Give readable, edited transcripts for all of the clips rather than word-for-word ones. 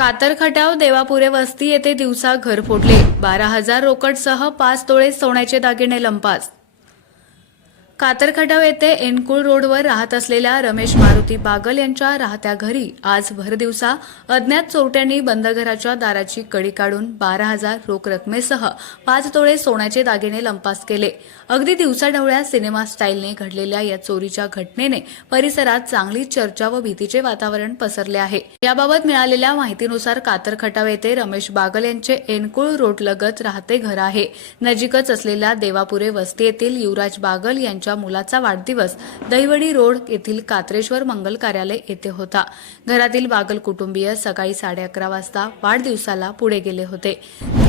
कातर खटाव देवापुरे वस्ती येथे दिवसा घर फोडले. 12,000 रोकडसह 5 तोळे सोन्याचे दागिने लंपास. कातर खटाव येथे एनकुळ रोडवर राहत असलेल्या रमेश मारुती बागल यांच्या राहत्या घरी आज भरदिवसा अज्ञात चोरट्यांनी बंद घराच्या दाराची कडी काढून 12,000 रोख रकमेसह 5 तोळे सोन्याचे दागिने लंपास केले. अगदी दिवसाढवळ्या सिनेमा स्टाईलने घडलेल्या या चोरीच्या घटनेने परिसरात चांगली चर्चा व भीतीचे वातावरण पसरले आहे. याबाबत मिळालेल्या माहितीनुसार कातर खटाव येथे रमेश बागल यांचे एनकुळ रोडलगत राहते घर आहे. नजीकच असलेल्या देवापुरे वस्ती येथील युवराज बागल यांच्या मुलाचा वाढदिवस दहिवडी रोड येथील कात्रेश्वर मंगल कार्यालय येथे होता. घरातील बागल कुटुंबीय सकाळी 11:30 वाजता वाढदिवसाला पुढे गेले होते.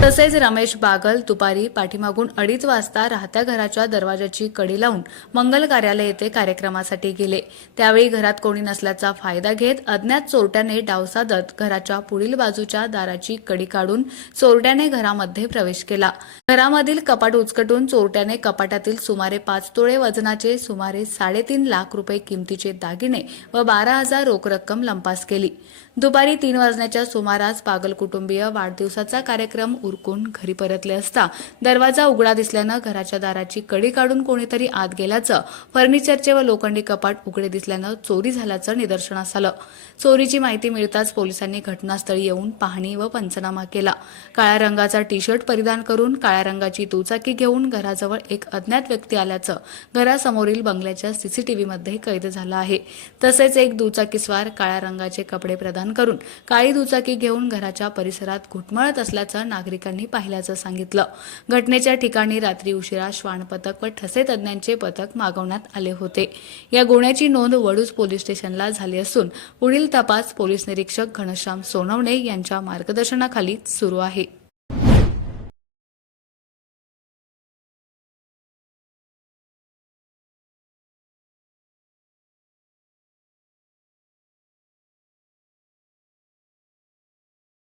तसेच रमेश बागल दुपारी पाठीमागून 2:30 वाजता राहत्या घराच्या दरवाजाची कडी लावून मंगल कार्यालय येथे कार्यक्रमासाठी गेले. त्यावेळी घरात कोणी नसल्याचा फायदा घेत अज्ञात चोरट्याने डाव साधत घराच्या पुढील बाजूच्या दाराची कडी काढून चोरट्याने घरामध्ये प्रवेश केला. घरामधील कपाट उचकटून चोरट्याने कपाटातील सुमारे 5 तोळे वजनाचे सुमारे 3.5 लाख रुपये किमतीचे दागिने व 12,000 रोख रक्कम लंपास केली. दुपारी 3 वाजण्याच्या सुमारास बागल कुटुंबीय वाढदिवसाचा कार्यक्रम उरकून घरी परतले असता दरवाजा उघडा दिसल्यानं घराच्या दाराची कडी काढून कोणीतरी आत गेल्याचं, फर्निचरचे व लोखंडी कपाट उघडे दिसल्यानं चोरी झाल्याचं निदर्शनास आलं. चोरीची माहिती मिळताच पोलिसांनी घटनास्थळी येऊन पाहणी व पंचनामा केला. काळ्या रंगाचा टी-शर्ट परिधान करून काळ्या रंगाची दुचाकी घेऊन घराजवळ एक अज्ञात व्यक्ती आल्याचं घरासमोरील बंगल्याच्या सीसीटीव्हीमध्ये कैद झालं आहे. तसेच एक दुचाकीस्वार काळ्या रंगाचे कपडे प्रदान करून काळी दुचाकी घेऊन घराच्या परिसरात घुटमळत असल्याचं नागरिकांनी पाहिल्याचं सांगितलं. घटनेच्या ठिकाणी रात्री उशिरा श्वान पथक व ठसे तज्ञांचे पथक मागवण्यात आले होते. या गुन्ह्याची नोंद वडूज पोलीस स्टेशनला झाली असून पुढील तपास पोलीस निरीक्षक घनश्याम सोनवणे यांच्या मार्गदर्शनाखाली सुरू आहे.